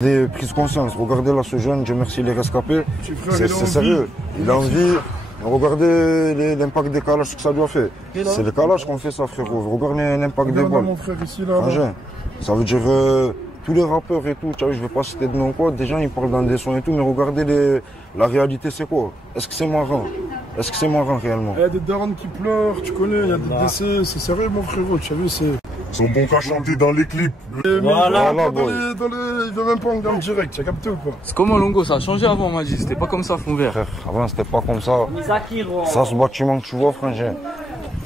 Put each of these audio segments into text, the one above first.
Des prises conscience. Regardez là ce jeune, Dieu merci, il est rescapé. C'est sérieux. Il a envie. Regardez l'impact des calages que ça lui a fait. C'est les calages qu'on fait ça, frérot. Regardez l'impact des balles. Mon frère ici, là. Ça veut dire tous les rappeurs et tout. Tu vois, je vais pas citer de nom quoi. Des gens ils parlent dans des sons et tout, mais regardez la réalité, c'est quoi? Est-ce que c'est marrant? Est-ce que c'est marrant réellement? Il y a des darons qui pleurent, tu connais, il y a des décès. C'est sérieux, mon frérot. Tu as vu, c'est. Ils sont bons qu'à chanter dans les clips. Voilà, il veut même pas en gamme direct, tu as capté ou pas? C'est comment Longo? Ça a changé avant, on m'a dit. C'était pas comme ça, fond vert. Frère, avant c'était pas comme ça. Ça, ce bâtiment que tu vois, frangin,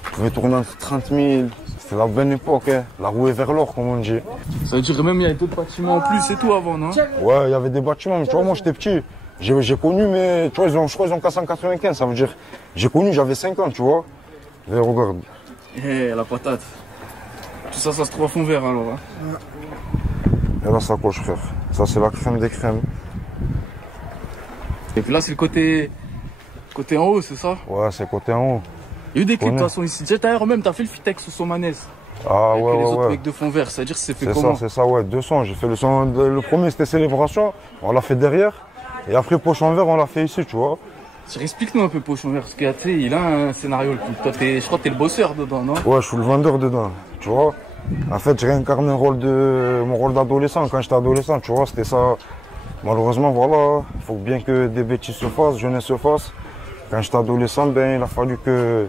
tu pouvais tourner entre 30 000. C'était la bonne époque, hein. La roue est vers l'or, comme on dit. Ça veut dire même il y avait d'autres bâtiments en plus et tout avant, non? Ouais, il y avait des bâtiments, mais tu vois, moi j'étais petit. J'ai connu, mais tu vois, je crois qu'ils ont cassé en 95. Ça veut dire, j'ai connu, j'avais 5 ans, tu vois. Et regarde. Eh, la patate. Tout ça, ça se trouve à fond vert alors. Hein. Et là, ça coche, frère. Ça, c'est la crème des crèmes. Et puis là, c'est le côté en haut, c'est ça? Ouais, c'est côté en haut. Il y a eu des clips de toute façon ici. D'ailleurs, même, t'as fait le Fitex sous Somanes. Ah avec ouais, les ouais, autres ouais. mecs de fond vert, c'est-à-dire que c'est fait comment? C'est ça, ouais. 2 sons. J'ai fait le son. Le premier, c'était Célébration. On l'a fait derrière. Et après, Poche en vert, on l'a fait ici, tu vois. Explique-nous un peu Poche en vert, parce que tu sais, il a un scénario le clip. Toi, je crois que t'es le bosseur dedans, non? Ouais, je suis le vendeur dedans, tu vois. En fait, j'ai réincarné mon rôle d'adolescent quand j'étais adolescent, tu vois, c'était ça. Malheureusement, voilà, il faut bien que des bêtises se fassent, jeunesse se fasse. Quand j'étais adolescent, ben, il a fallu que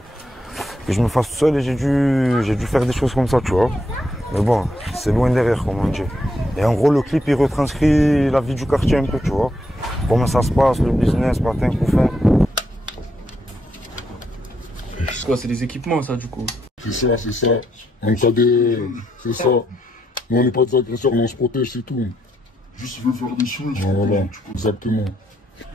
je me fasse tout seul et j'ai dû faire des choses comme ça, tu vois. Mais bon, c'est loin derrière, comme on dit. Et en gros, le clip, il retranscrit la vie du quartier un peu, tu vois. Comment ça se passe, le business, patin, couffin. C'est quoi, c'est des équipements, ça, du coup? C'est ça. En cas de... C'est ça. Nous, on n'est pas des agresseurs, mais on se protège, c'est tout. Juste, il veut faire des choses. Voilà, exactement.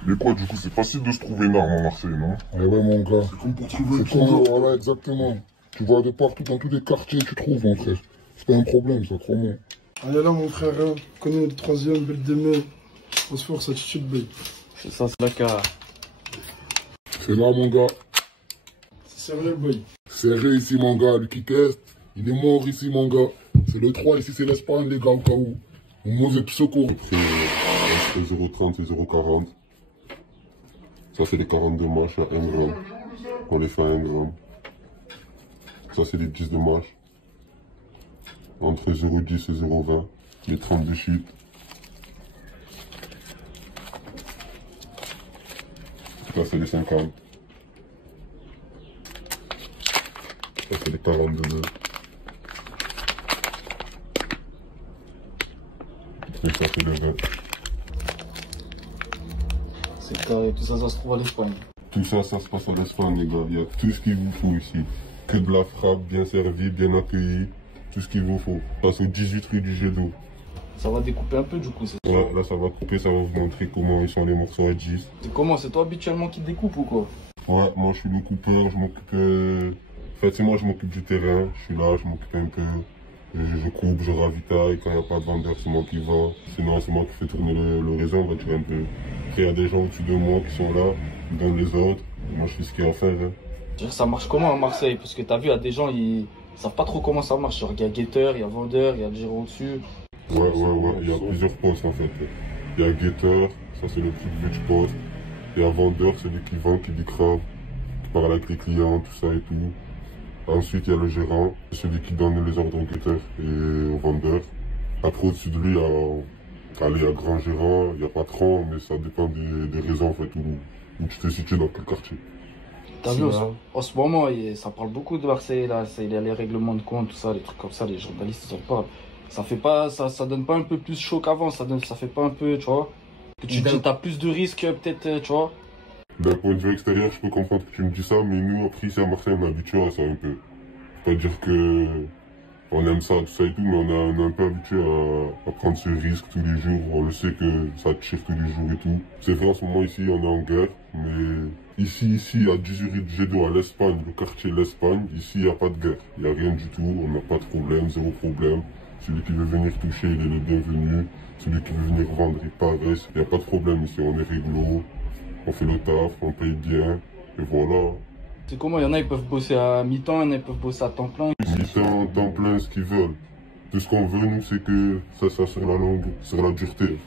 Mais quoi, du coup, c'est facile de se trouver une arme en Marseille, non? Ouais, mon gars. C'est comme pour trouver C'est comme, voilà, exactement. Tu vois de partout, dans tous les quartiers, tu trouves, mon frère. C'est pas un problème, ça, crois-moi. Allez là, mon frère, hein. Connais le 3e, belle de mai. Phosphore, ça tue de bail. C'est ça, c'est là qu'il y a... C'est là, mon gars. C'est sérieux, boy. Sérieux ici, mon gars. Lui qui teste, il est mort ici, mon gars. C'est le 3, ici, c'est l'Espagne, les gars, au cas où. Au moins, vous êtes tous au courant. C'est 0,30 et 0,40. Ça, c'est les 42 mâches à 1 gramme. On les fait à 1 gramme. Ça, c'est les 10 de mâche. Entre 0,10 et 0,20. Les 32 chutes. Ça, c'est les 50. Ça, c'est les 42. Et ça, c'est les 20. C'est carré, tout ça, ça se trouve à l'Espagne. Tout ça, ça se passe à l'Espagne, les gars. Il y a tout ce qu'il vous faut ici. Que de la frappe, bien servie, bien accueillie. Tout ce qu'il vous faut. Passe au 18 rue du Jet d'eau. Ça va découper un peu, du coup, c'est ça? Là, ça va couper, ça va vous montrer comment ils sont les morceaux à 10. C'est comment? C'est toi habituellement qui te découpe ou quoi? Ouais, moi je suis le coupeur, je m'occupe... En fait, c'est moi je m'occupe du terrain. Je suis là, je m'occupe un peu. Je coupe, je ravitaille. Quand il n'y a pas de vendeur, c'est moi qui vends. Sinon, c'est moi qui fais tourner le raisin, on va dire un peu. Après, il y a des gens au-dessus de moi qui sont là, qui donnent les ordres. Moi, je fais ce qu'il y a à faire. Hein. Ça marche comment à Marseille? Parce que t'as vu, il y a des gens, ils savent pas trop comment ça marche. Genre, il y a guetteur, il y a vendeur, il y a le gérant au-dessus. Ouais, il y a plusieurs postes en fait. Il y a guetteur, ça c'est le plus du poste. Il y a vendeur, c'est lui qui vend, qui décrave, qui parle avec les clients, tout ça et tout. Ensuite, il y a le gérant, c'est celui qui donne les ordres au guetteur et au vendeur. Après, au-dessus de lui, il y a grand gérant, il y a patron, mais ça dépend des raisons en fait, où tu te situes dans quel quartier. T'as vu, en ce moment, ça parle beaucoup de Marseille, là. Il y a les règlements de compte, tout ça, les trucs comme ça, les journalistes, ils en parlent. Ça fait pas, ça donne pas un peu plus chaud qu'avant, ça fait pas un peu, tu vois, que tu as plus de risques, peut-être, tu vois. D'un point de vue extérieur, je peux comprendre que tu me dis ça, mais nous, après, ici à Marseille, on est habitué à ça un peu. Faut pas dire que on aime ça, tout ça et tout, mais on est un peu habitué à prendre ce risque tous les jours. On le sait que ça tire tous les jours et tout. C'est vrai, en ce moment, ici, on est en guerre, mais ici, à 18 rue de Jet d'eau, à l'Espagne, le quartier l'Espagne, ici, il n'y a pas de guerre. Il n'y a rien du tout, on n'a pas de problème, zéro problème. Celui qui veut venir toucher, il est le bienvenu. Celui qui veut venir vendre, il paraisse. Il n'y a pas de problème ici, on est réglo, on fait le taf, on paye bien, et voilà. C'est comment, il y en a, ils peuvent bosser à mi-temps, il y en a, ils peuvent bosser à temps plein. Mi-temps, temps plein, ce qu'ils veulent. Tout ce qu'on veut, nous, c'est que ça sur la longue, sur la dureté. En fait.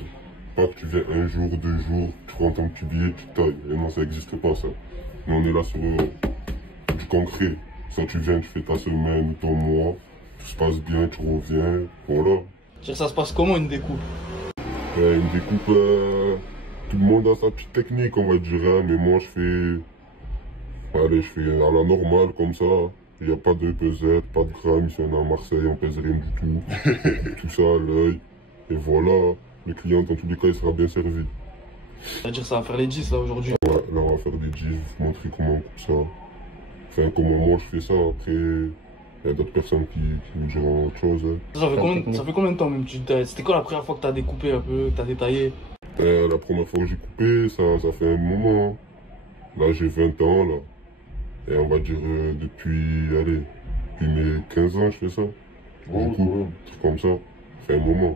Pas que tu viens un jour, 2 jours, tu prends ton petit billet, tu tailles. Et non, ça n'existe pas, ça. Mais on est là sur du concret. Ça, tu viens, tu fais ta semaine ou ton mois, tout se passe bien, tu reviens, voilà. Ça se passe comment une découpe? Une découpe, tout le monde a sa petite technique, on va dire, hein, mais moi, je fais à la normale, comme ça. Il n'y a pas de pesette, pas de grammes, ici on est à Marseille, on pèse rien du tout. Tout ça à l'œil. Et voilà, le client, dans tous les cas, il sera bien servi. C'est-à-dire ça va faire les 10 là aujourd'hui? Ouais, là on va faire des 10, vous montrer comment on coupe ça. Enfin, comment moi je fais ça, après, il y a d'autres personnes qui nous diront autre chose. Hein. Ça fait combien de temps même? C'était quoi la première fois que tu as découpé un peu, que tu as détaillé? La première fois que j'ai coupé, ça fait un moment. Là j'ai 20 ans là. Et on va dire depuis mes 15 ans je fais ça. Du coup, un truc comme ça, ça fait un moment.